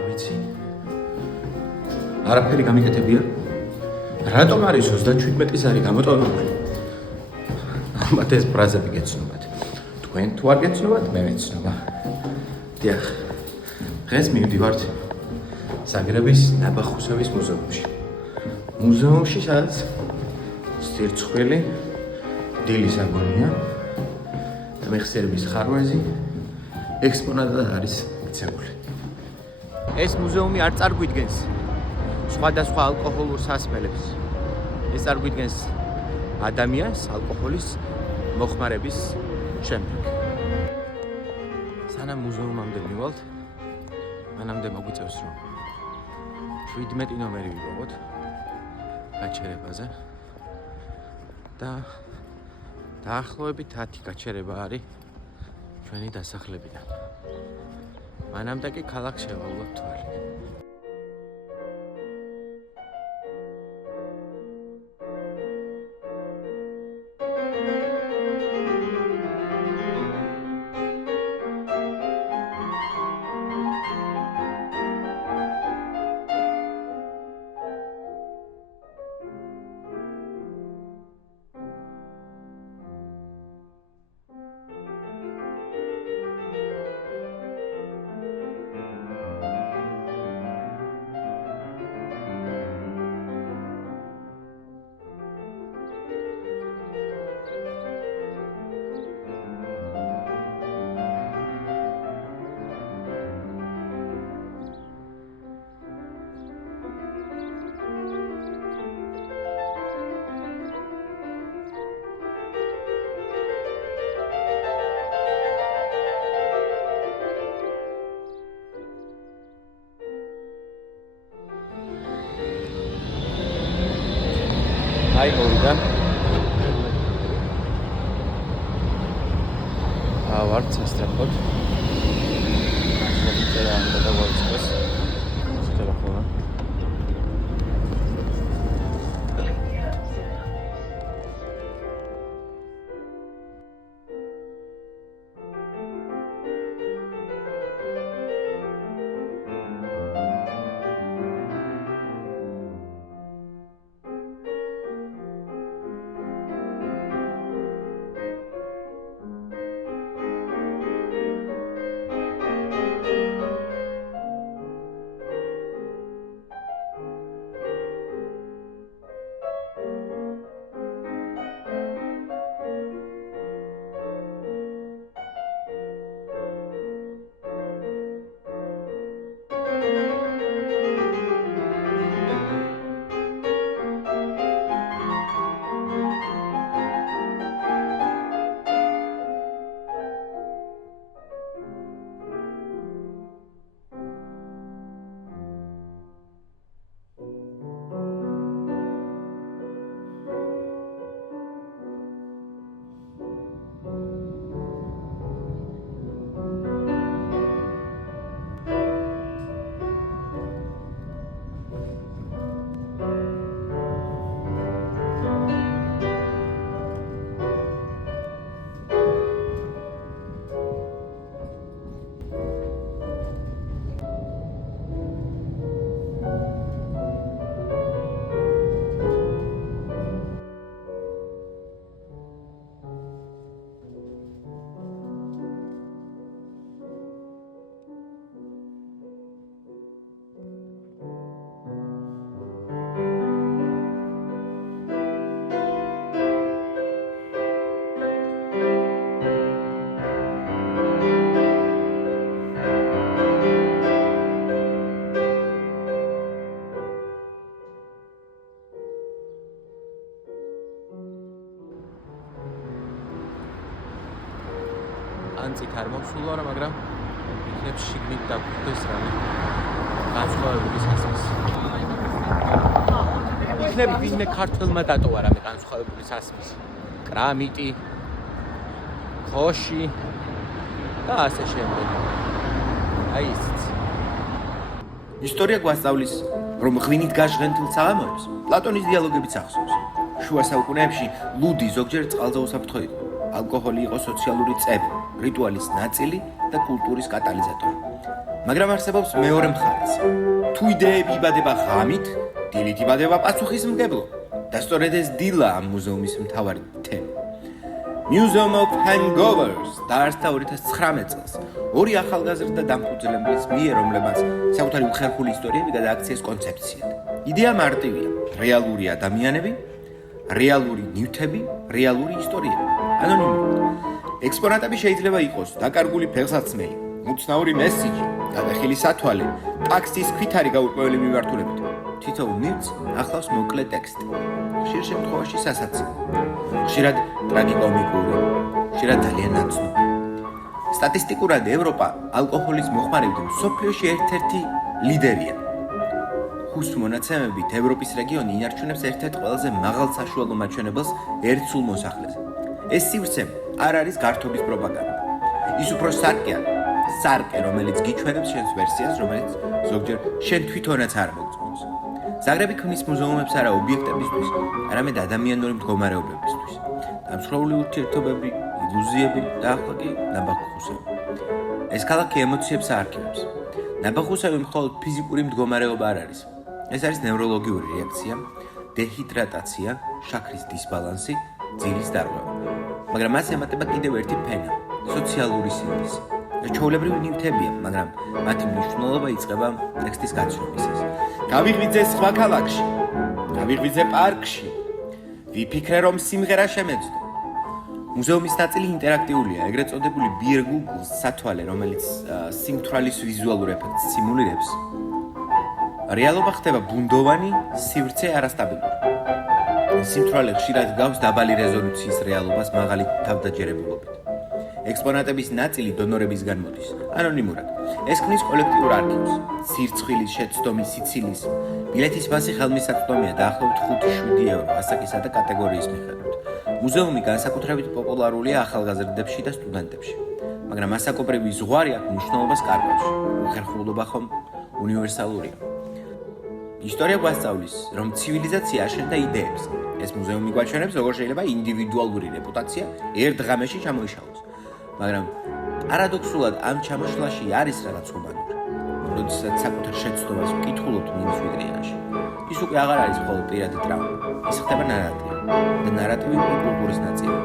არ ვიცი. არაფერი გამიკეთებია. რატომ არის 37 ზარი გამოტოვებული? ალბათ ეს ბრაზები გეცნობათ. თქვენ თუ არ გეცნობათ, მე ვეცნობა. დიახ. დღეს მივდივართ ზაგრების ნაბახუსევის მუზეუმში. მუზეუმში, სადაც სირცხვილი, დილის აგონია და მეხსიერების ხარვეზი ექსპონატად არის მიცემული. ეს მუზეუმი არ წარგვიდგენს სხვადასხვა ალკოჰოლურ სასმელებს. ეს წარგვიდგენს ადამიანს ალკოჰოლის მოხმარების შემდეგ. სანამ მუზეუმამდე მივალთ, მანამდე მოგვიწევს რომ 17 ნომერი ვიპოვოთ გაჩერებაზე და დაახლოებით 10 გაჩერება არის ჩვენი დასახლებიდან. მანამდე კი ქალაქს შევავლოთ თვალი. აი მოვიდა. ვართ სასწრაფოდ. შეიძლება ამ გადაგვაწყდეს. შეიძლება ხოლმე. ანწით არ მომსულა რა, მაგრამ იქნებ შიგნით დაგვხვდეს რამე განსხვავებული სასმელი. იქნებ ვინმე ქართველმა დატოვა რამე განსხვავებული სასმელი. კრამიტი, ხოში და ასე შემდეგ. აი ისიც. ისტორია გვასწავლის, რომ ღვინით გაჟღენთილ საღამოებს პლატონის დიალოგებიც ახსოვს. შუა საუკუნეებში ლუდი ზოგჯერ წყალზე უსაფრთხო იყო. ალკოჰოლი იყო სოციალური წევრი, რიტუალის ნაწილი და კულტურის კატალიზატორი. მაგრამ არსებობს მეორე მხარეც. თუ იდეები იბადება ღამით, დილით იბადება პასუხისმგებლობა. და სწორედ ეს დილა ამ მუზეუმის მთავარი თემა. Museum of Hangovers დაარსდა 2019 წელს ორი ახალგაზრდა დამფუძნებლის მიერ, რომლებმაც საკუთარი უხერხული ისტორიები გადააქციეს კონცეფციად. იდეა მარტივია: რეალური ადამიანები, რეალური ნივთები, რეალური ისტორიები. ანონიმურად. ექსპონატები შეიძლება იყოს დაკარგული ფეხსაცმელი, უცნაური მესიჯი, გადახილი სათვალე, ტაქსის ქვითარი გაურკვეველი მიმართულებით. თითოეულ ნივთს ახლავს მოკლე ტექსტი. ხშირ შემთხვევაში სასაცილო. ხშირად ტრაგიკომიკური, ხშირად ძალიან ნაცნობი. სტატისტიკურად ევროპა ალკოჰოლის მოხმარებით მსოფლიოში ერთ-ერთი ლიდერია. ხუს მონაცემებით ევროპის რეგიონი ინარჩუნებს ერთ-ერთ ყველაზე მაღალ საშუალო მაჩვენებელს ერთ სულ მოსახლეზე. ეს სივრცე არ არის გართობის პროპაგანდა. ის უფრო სარკე, რომელიც გიჩვენებს შენს ვერსიას, რომელიც ზოგჯერ შენ თვითონაც არ მოგწონს. ზაგრები ქმნის მუზეუმებს არა ობიექტებისთვის, არამედ ადამიანური მდგომარეობებისთვის. დამსხვრეული ურთიერთობები, ილუზიები და ახლა კი ნაბახუსები. ეს ქალაქი ემოციებს აარქივებს. ნაბახუსები მხოლოდ ფიზიკური მდგომარეობა არ არის. ეს არის ნევროლოგიური რეაქცია, დეჰიდრატაცია, შაქრის დისბალანსი, ძილის დარღვევა. მაგრამ მას ემატება კიდევ ერთი ფენა, სოციალური სინდისი. ჩვეულებრივი ნივთებია, მაგრამ მათი მნიშვნელობა იწყება ტექსტის გაცნობისას. გავიღვიძე სხვა ქალაქში, გავიღვიძე პარკში, ვიფიქრე რომ სიმღერა შემეძლო. მუზეუმის ნაწილი ინტერაქტიულია, ეგრეთ წოდებული beer Google სათვალე, რომელიც სიმთვრალის ვიზუალურ ეფექტს სიმულირებს. რეალობა ხდება ბუნდოვანი, სივრცე არასტაბილური. სიმთვრალე ხშირად გავს დაბალი რეზოლუციის რეალობას მაღალი თავდაჯერებულობით. ექსპონატების ნაწილი დონორებისგან მოდის, ანონიმურად. ეს ქმნის კოლექტიურ არქივს, სირცხვილის, შეცდომის, სიცილის. ბილეთის ფასი ხელმისაწვდომია დაახლოებით 5-7 euро ასაკისა და კატეგორიის მიხედვით. მუზეუმი განსაკუთრებით პოპულარულია ახალგაზრდებში და სტუდენტებში. მაგრამ ასაკობრივი ზღვარი აქვს მნიშვნელობას კარგავს. უხერხულობა ხომ უნივერსალურია. ისტორია გვასწავლის, რომ ცივილიზაცია აშენდა იდეებს. ეს მუზეუმი გვაჩვენებს, როგორ შეიძლება ინდივიდუალური რეპუტაცია ერთ ღამეში ჩამოიშალოს. მაგრამ პარადოქსულად ამ ჩამოშლაში არის რაღაც უბანური. როდესაც საკუთარ შეცდომას ვკითხულობთ მინისვიდრიანში, ის უკვე აღარ არის მხოლოდ პირადი ტრავმა, ის ხდება ნარატივი და ნარატივი უკვე კულტურის ნაწილია.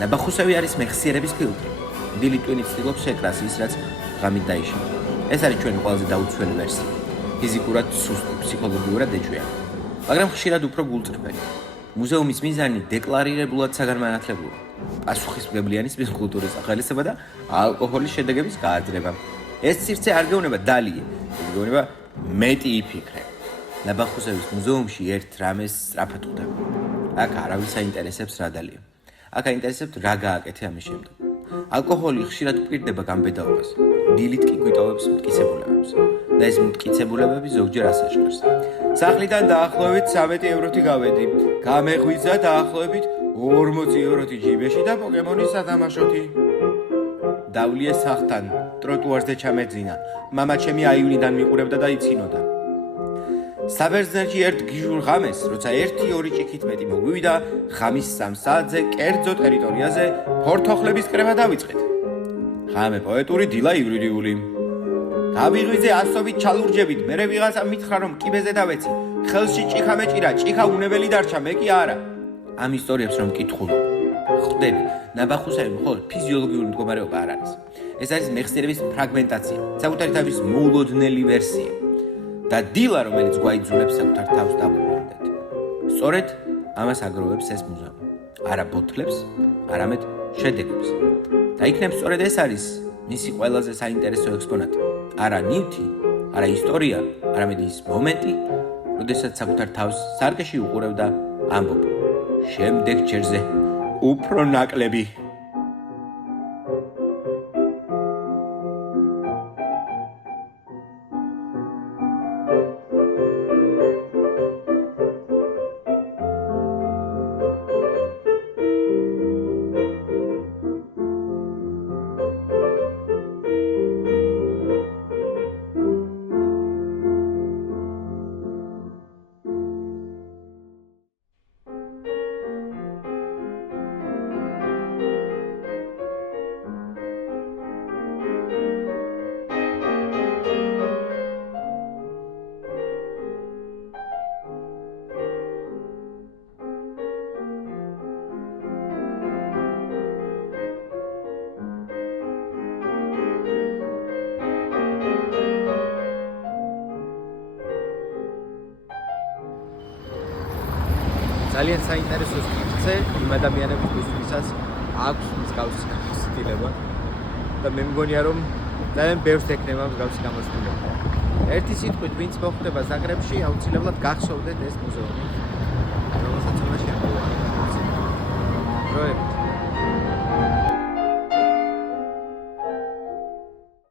ნაბახუსევი არის მეხსიერების ფილტრი. დილით ტვინი ცდილობს შეკრას ის, რაც ღამით დაიშალა. ეს არის ჩვენი ყველაზე დაუცველი ვერსია. ფიზიკურად სუსტი, ფსიქოლოგიურად ეჭვიანი, მაგრამ ხშირად უფრო გულწრფელი. მუზეუმის მიზანი დეკლარირებულად საგანმანათლებლოა. პასუხისმგებლიანი სპეციფიკური კულტურის ახალისება და ალკოჰოლის შედეგების გააზრება. ეს სივრცე არ გეუბნება დალიე, ეს გეუბნება მეტი იფიქრე. ნაბახუსევის მუზეუმში ერთ რამეს სწრაფად ხვდება. აქ არავის აინტერესებს რა დალია. აქ აინტერესებთ რა გააკეთე ამის შემდეგ. ალკოჰოლი ხშირად უპირდება გამბედაობას. დილით კი გვიტოვებს მტკიცებულებებს. და ეს მტკიცებულებები ზოგჯერ ასე ჟღერს. სახლიდან დაახლოებით 13 ევროთი გავედი. გამეღვიძა დაახლოებით 40 ევროთი ჯიბეში და პოკემონის სათამაშოთი. დავლიე სახლთან, ტროტუარზე ჩამეძინა. მამა ჩემი აივნიდან მიყურებდა და იცინოდა. საბერძნეთში ერთ გიჟურ ღამეს, როცა 1-2 ჭიქით მეტი მოგვივიდა, ღამის 3 საათზე კერძო ტერიტორიაზე ფორთოხლების კრება დავიწყეთ. ღამე პოეტური, დილა ივრიდიული. დავიღვიძე ასობით ჩალურჯებით, მერე ვიღაცა მითხრა რომ კიბეზე დავეცი. ხელში ჭიქა მეჭირა, ჭიქა უნებელი დარჩა, მე კი არა. ამ ისტორიებს რომ კითხულობ, ხვდები, ნაბახუსევი მხოლოდ ფიზიოლოგიური მდგომარეობა არ არის. ეს არის მეხსიერების ფრაგმენტაცია, საკუთარი თავის მოულოდნელი ვერსია. და დილა, რომელიც გვაიძულებს საკუთარ თავს დავუბრუნდეთ. სწორედ ამას აგროვებს ეს მუზეუმი. არა ბოთლებს, არამედ შედეგებს. და იქნებ სწორედ ეს არის მისი ყველაზე საინტერესო ექსპონატი. არა ნივთი, არა ისტორია, არამედ ის მომენტი, როდესაც საკუთარ თავს სარკეში უყურებ და ამბობ. შემდეგ ჯერზე უფრო ნაკლები. ძალიან საინტერესო სკიცე იმ ადამიანების ვისაც აქვს მსგავსი გამოცდილება და მე მგონია რომ ძალიან ბევრს ექნება მსგავსი გამოცდილება. ერთი სიტყვით ვინც მოხვდება ზაგრებში, აუცილებლად გახსოვდეთ ეს მუზეუმი. რომელსაც უნდა შემოვიაროთ.